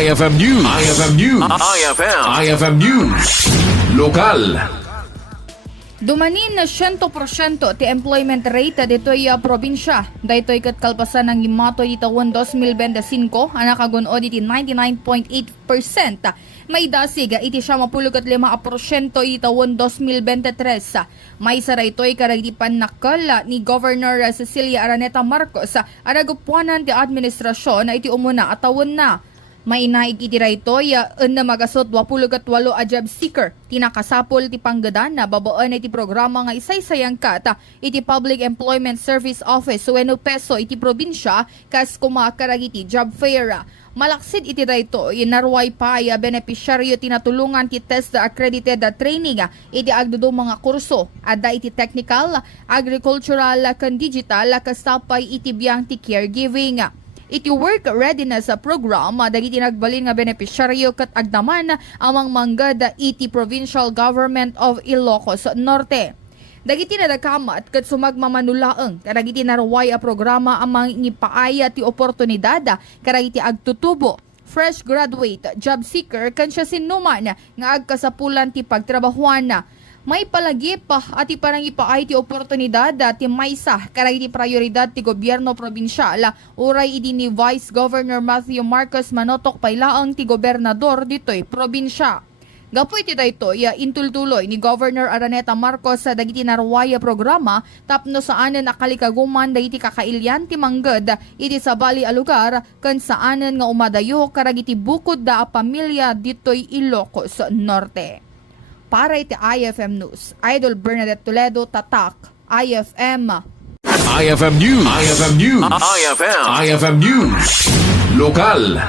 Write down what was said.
IFM News. IFM News. IFM News. Lokal. Dumanin na 100% ti employment rate ditoy probinsya. Ditoy kat kalpasan ng Ngimmato itawon 2025, anak agunod iti 99.8%. May dasig iti siya mapulugat 5% itawon 2023. May saraytoy karagdipan nakal ni Governor Cecilia Araneta Marcos aragupuanan ti administrasyon iti umuna atawon na. May naig iti raytoy na magasot 28 a job seeker tinakasapol ti panggadan na babaan iti programa nga isaysayang kat iti Public Employment Service Office wenno peso iti probinsya kas kumakarag iti job fair. Malaksid iti raytoy narway pa benepisyaryo tinatulungan ti test accredited training iti agdudo mga kurso adda iti technical, agricultural ken digital kasapay iti biyang ti caregiving. Iti work readiness program dagiti nagbalin nga benepisyaryo ket agdaman amang manggad iti Provincial Government of Ilocos Norte. Dagiti nadakamat ket sumagmamanulaeng kadagiti narway a programa amang ipaaya ti oportunidad kadagiti agtutubo, fresh graduate, job seeker ken siya sinuman nga agkasapulan ti pagtrabahuan. May palagip at iparang ipaay ti oportunidad ti maysa karay ti prioridad ti gobyerno probinsyal uray idi ni Vice Governor Matthew Marcos Manotok pailaang ti gobernador ditoy probinsya. Gapoy ti daytoy intultuloy ni Governor Araneta Marcos sa dagiti narwaya programa tapno saanen akalikaguman dagiti kakailyan ti mangged iti sabali a lugar ken saanen nga umadayo karagiti bukod da a pamilya ditoy Ilocos Norte. Para iti IFM News, Idol Bernadette Toledo, Tatak, IFM. IFM News. IFM News. IFM News. Lokal.